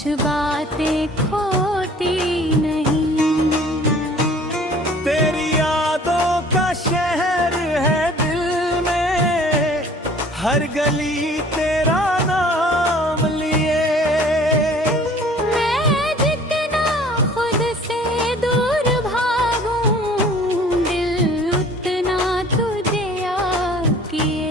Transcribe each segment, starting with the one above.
कुछ बातें खोती नहीं। तेरी यादों का शहर है दिल में, हर गली तेरा नाम लिए। मैं जितना खुद से दूर भागूं, दिल उतना तुझे याद किए।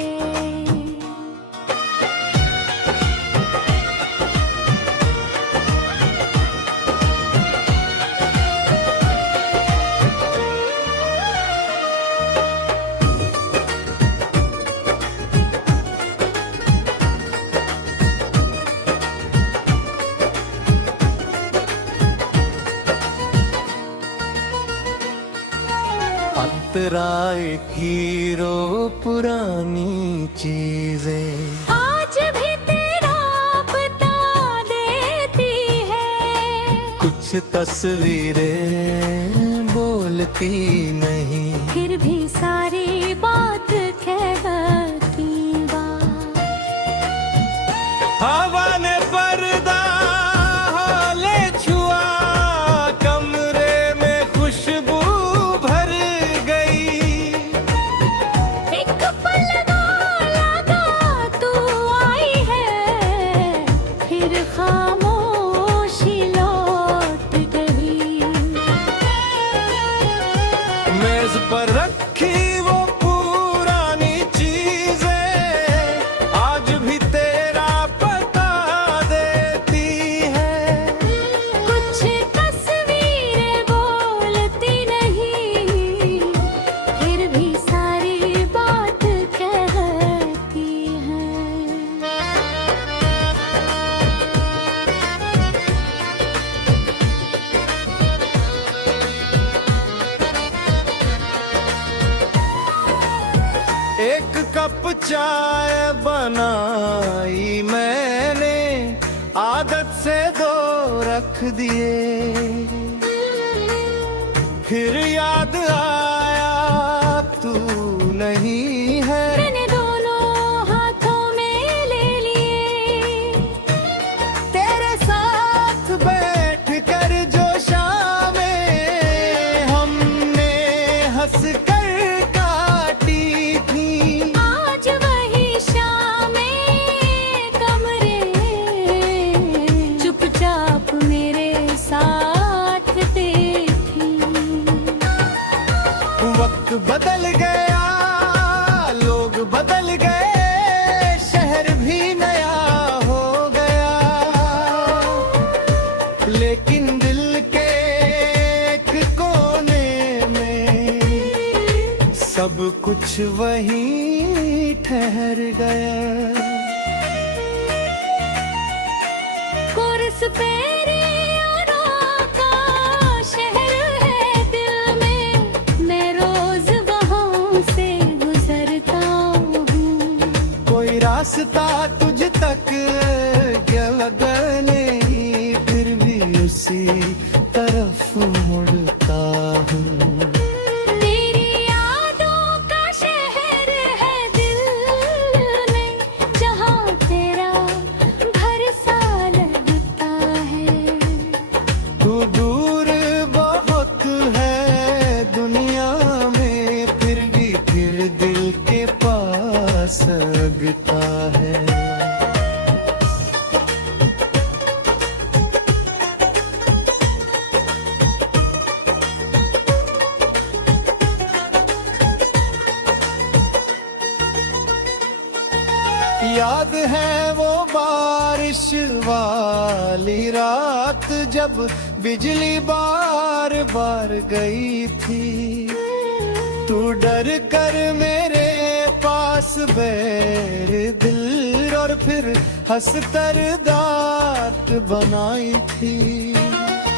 अंतराय हीरो पुरानी चीजें आज भी तेरा बता देती है। कुछ तस्वीरें बोलती नहीं, फिर भी सारी बात कहती बात। हवा ने पर्दा ले छुआ, कमरे में खुशबू भर गई। एक पल लगा तू आई है, फिर खामोशी लौट गई। मेज पर रखी वो पुरानी चीजें आज भी तेरा पता देती है। कुछ तस्वीरें बोलती नहीं, फिर भी सारी बात कहती हैं। एक कप चाय बनाई मैंने, आदत से दो रख दिए। फिर याद आया तू नहीं है, मैंने दोनों हाथों में ले लिए। तेरे साथ बैठ कर जो शामें हमने हंस कर काटी थी। आज वही शामें कमरे चुपचाप मेरे साथ देखी। वक्त बदल गया, लोग बदल गए, शहर भी नया हो गया। लेकिन दिल के एक कोने में सब कुछ वहीं ठहर गया। कोरस पेरे यारों का शहर है दिल में, मैं रोज वहाँ से गुजरता हूँ। कोई रास्ता तुझ तक लगा नहीं, फिर भी उसी तरफ मुड़ता हूँ। तेरी यादों का शहर है दिल में, जहाँ तेरा भरसा लगता है। तू दूर बहुत है दुनिया में, फिर भी फिर दिल के पास लगता है। याद है वो बारिश वाली रात जब बिजली बार बार गई थी। तू डर कर मेरे पास बैठ दिल और फिर हंसकर दांत बनाई थी।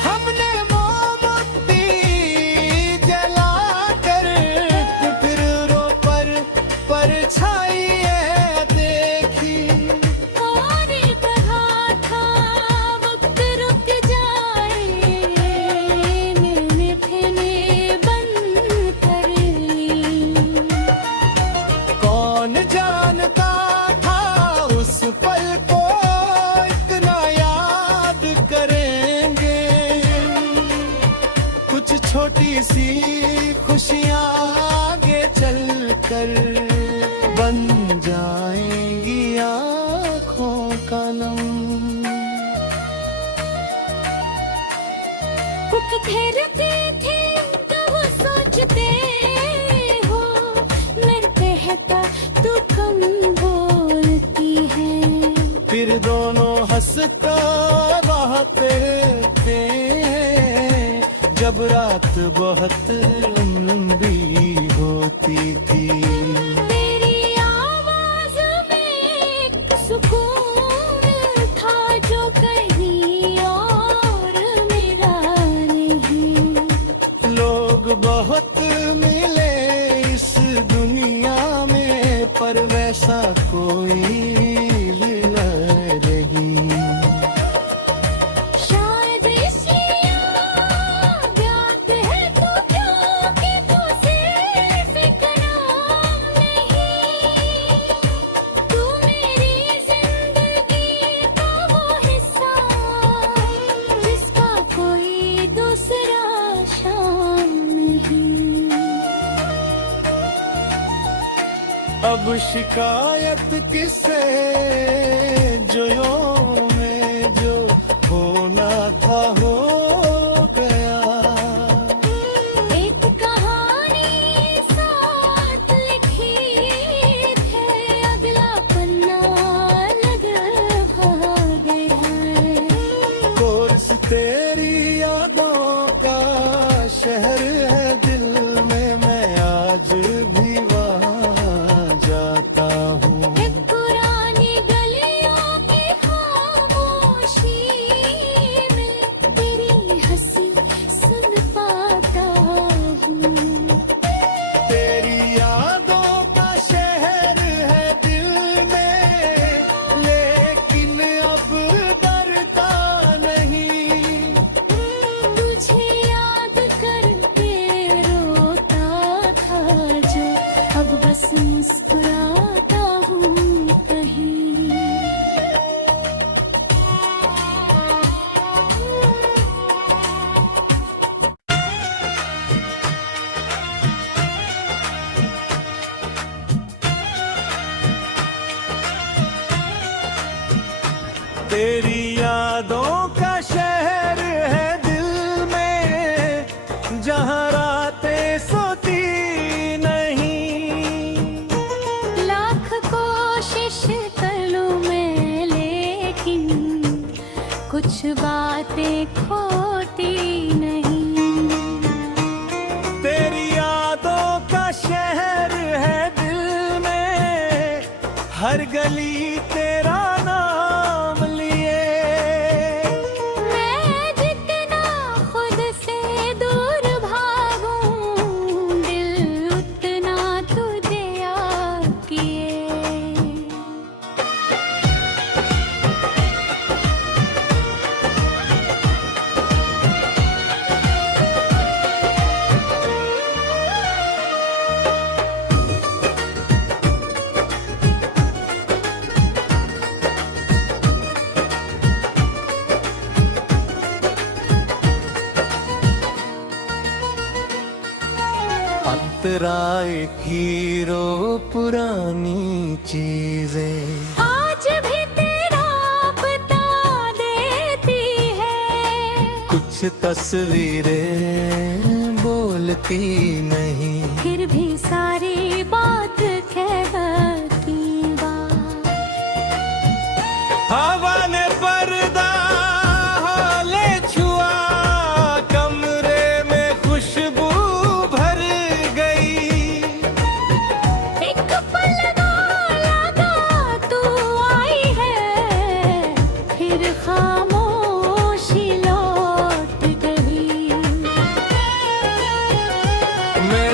हमने मोमबत्ती जला कर फिर रो पर परछाई देखी। और कहा था वक्त रुक जाए, मैंने फिर बंद कर ली। कौन जानता था उस पल को इतना याद कुछ छोटी सी खुशियाँ आगे चल कर बन जाएंगी आँखों का नम। कुछ ठहरते थे तब सोचते हो, मेरे कहता तू कम बोलती है। फिर दोनों हंसता बहते थे जब रात बहुत लंबी होती थी। तेरी आवाज में एक सुकून था जो कहीं और मिला नहीं। लोग बहुत मिले इस दुनिया में पर वैसा कोई न रही। शायद इसलिए याद है तू क्योंकि तू सिर्फ एक नाम नहीं, तू मेरी जिंदगी का वो हिस्सा जिसका कोई दूसरा शाम नहीं। अब शिकायत किससे, जो यों में जो होना था हो गया। एक कहानी साथ लिखी थे, अगला पन्ना अलग भागे है। कोर्स तेरी यादों का शहर है दिल में, मैं आज भी वहाँ जाता हूँ। एक पुरानी गलियों की खामोशी में तेरी हंसी सुन पाता हूँ। तेरी यादों का शहर है दिल में, लेकिन अब डरता नहीं। तुझे याद करके रोता था जो, अब बस मुस्कुराता हूँ कहीं। तेरी यादों का शहर है दिल में, जहाँ रातें सोती नहीं। लाख कोशिश कर लूं मैं लेकिन कुछ बातें खोती नहीं। तेरी यादों का शहर है दिल में, हर गली तेरा नाम लिए। मैं जितना खुद से दूर भागूं, दिल उतना तुझे याद किए। अंतरा एक हीरो पुरानी चीजें आज भी तेरा बता देती है। कुछ तस्वीरें बोलती नहीं। फिर भी सारी बात कहती बात। हवा ने पर्दा हाले छुआ, कमरे में खुशबू भर गई। एक पल लगा तू आई है, फिर खामोशी लौट गई। मैं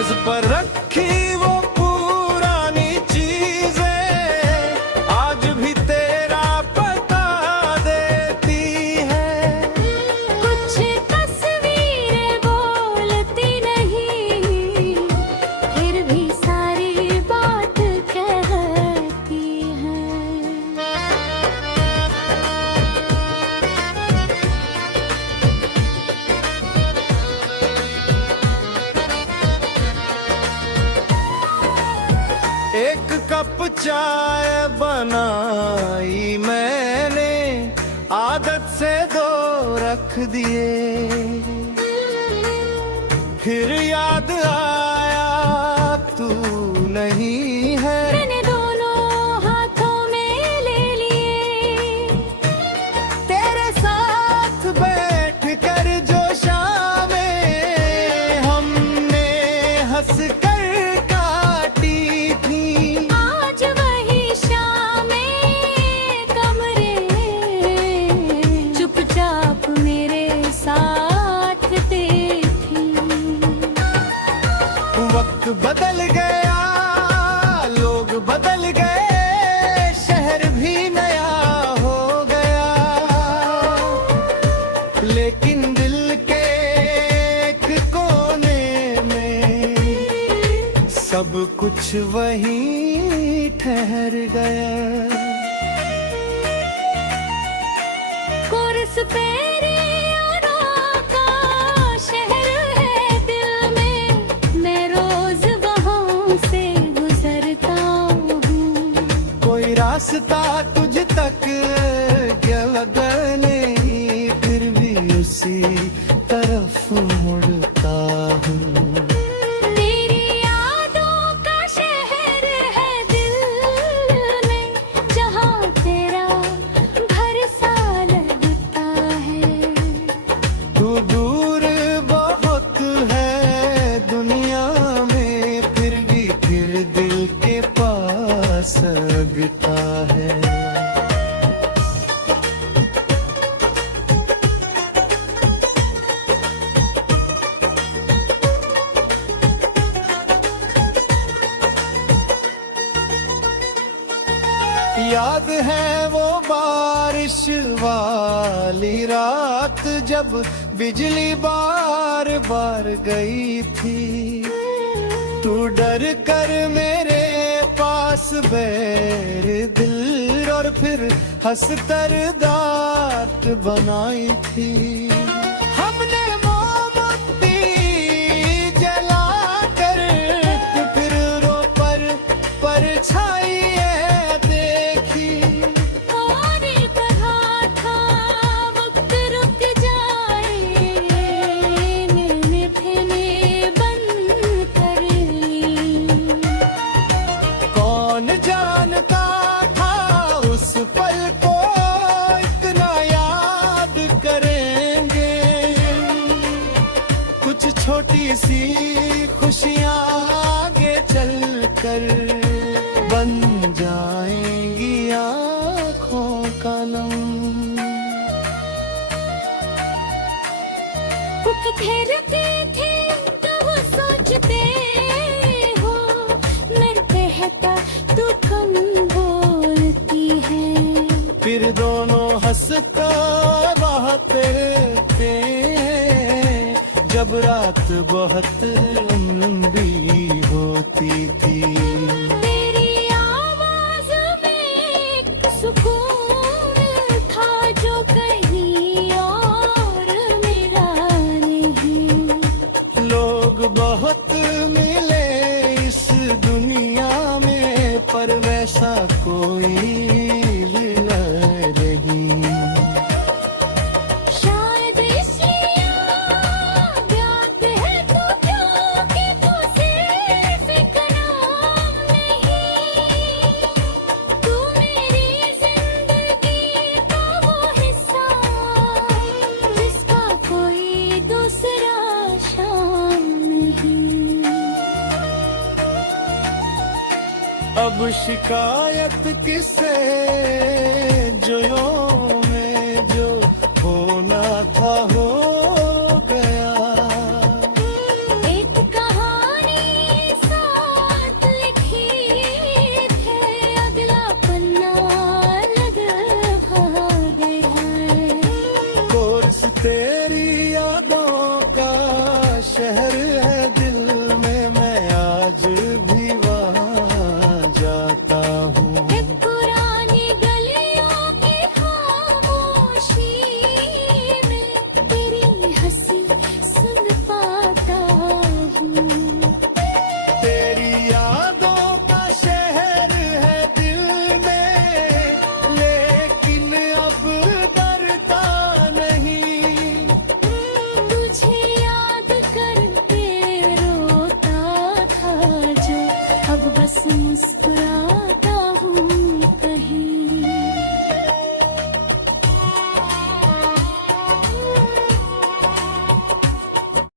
कप चाय बनाई मैंने, आदत से दो रख दिए। फिर याद आया तू नहीं है, मैंने दोनों हाथों में ले लिए। तेरे साथ बैठ कर जो शामें हमने हंस कर काटी थी, आज वही शामें कमरे चुपचाप मेरे साथ देखी। वक्त बदल गया, लोग बदल गए, शहर भी नया हो गया, लेकिन दिल के एक कोने में सब कुछ वहीं ठहर गया। कोरस तेरे यारों का शहर है दिल में, मैं रोज वहाँ से गुजरता हूँ। कोई रास्ता तुझ तक अगर नहीं, फिर भी उसी तरफ मुड़ता हूँ। तेरी यादों का शहर है दिल में, जहाँ तेरा घर सा लगता है। तू दूर बहुत है दुनिया में, फिर भी फिर दिल के पास लगता है। याद है वो बारिश वाली रात, जब बिजली बार बार गई थी। तू डर कर मेरे पास बैर दिल, और फिर हंसकर दांत बनाई थी। हमने मोमबत्ती जला कर फिर रो पर परछाई देखी। और कहा था वक्त रुक जाए, मैंने फिर बंद कर ली। कौन जानता था उस पल को इतना याद करेंगे, कुछ छोटी सी खुशियाँ आगे चल कर बन जाएंगी आँखों का नम। ठहरते थे तब सोचते हो, मैं कहता तू कम बोलती है। फिर दोनों हंसकर बहते थे, जब रात बहुत लंबी होती थी। तेरी आवाज में एक सुकून था जो कहीं और मिला नहीं। लोग बहुत मिले इस दुनिया में, पर वैसा कोई मिला नहीं। शायद इसलिए याद है तुझे कि तू सिर्फ एक नाम नहीं, तू मेरी जिंदगी का वो हिस्सा जिसका कोई दूसरा शाम नहीं। अब शिकायत किसे, जो यों में जो होना था हो गया। एक कहानी साथ लिखी है, अगला पन्ना अलग भाग है। कोर्स तेरी यादों का शहर